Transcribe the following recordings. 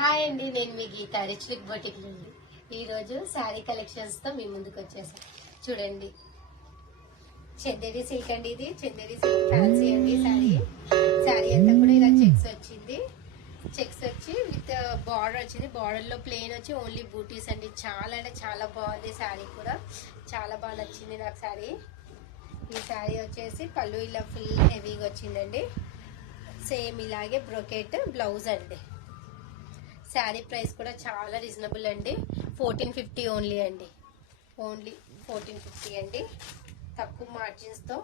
Hi అండి, నేను మీ గీత rich look boutique నుండి ఈరోజు శారీ కలెక్షన్స్ తో మీ ముందుకు వచ్చేసాను. చూడండి, చందేరి సిల్క్ అండి. ఇది చందేరి సిల్క్ ఫ్యాన్సీ అండి. శారీ అంతా కూడా ఇలా చెక్స్ వచ్చింది. చెక్స్ వచ్చి విత్ బార్డర్ వచ్చింది. బార్డర్ లో ప్లెయిన్ వచ్చి ఓన్లీ బూటీస్ అండి. చాలా అంటే చాలా బాగుంది. శారీ కూడా చాలా బాగా నచ్చింది నాకు శారీ. ఈ శారీ వచ్చేసి పళ్ళు ఇలా ఫుల్ హెవీగా వచ్చిందండి. సేమ్ ఇలాగే బ్రోకెట్ బ్లౌజ్ అండి. శారీ ప్రైస్ కూడా చాలా రీజనబుల్ అండి. 1450 ఓన్లీ అండి. ఓన్లీ 1450 అండి. తక్కువ మార్జిన్స్ తో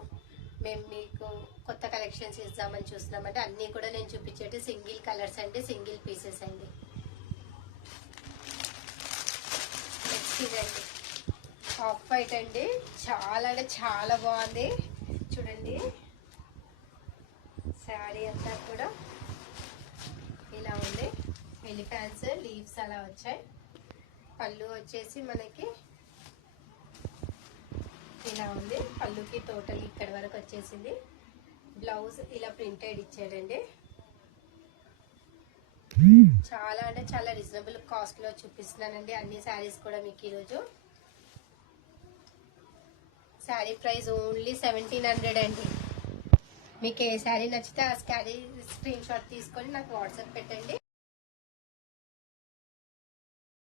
మేము మీకు కొత్త కలెక్షన్స్ ఇద్దామని చూస్తున్నామంటే అన్ని కూడా నేను చూపించేటి సింగిల్ కలర్స్ అండి, సింగిల్ పీసెస్ అండి. నెక్స్ట్ ఇదండి ఆఫ్ వైట్ అండి. చాలా అంటే చాలా బాగుంది. చూడండి, శారీ అంతా కూడా ఇలా ఉంది. ఎలిఫాన్స్ లీవ్స్ అలా వచ్చాయి. పళ్ళు వచ్చేసి మనకి ఇలా ఉంది. పళ్ళుకి టోటల్ ఇక్కడ వరకు వచ్చేసింది. బ్లౌజ్ ఇలా ప్రింటెడ్ ఇచ్చాడండి. చాలా అంటే చాలా రీజనబుల్ కాస్ట్ లో చూపిస్తున్నానండి అన్ని శారీస్ కూడా మీకు ఈరోజు. శారీ ప్రైస్ ఓన్లీ 1700 అండి. మీకు ఏ శారీ నచ్చితే ఆ శారీ స్క్రీన్ షాట్ తీసుకొని నాకు వాట్సాప్ పెట్టండి.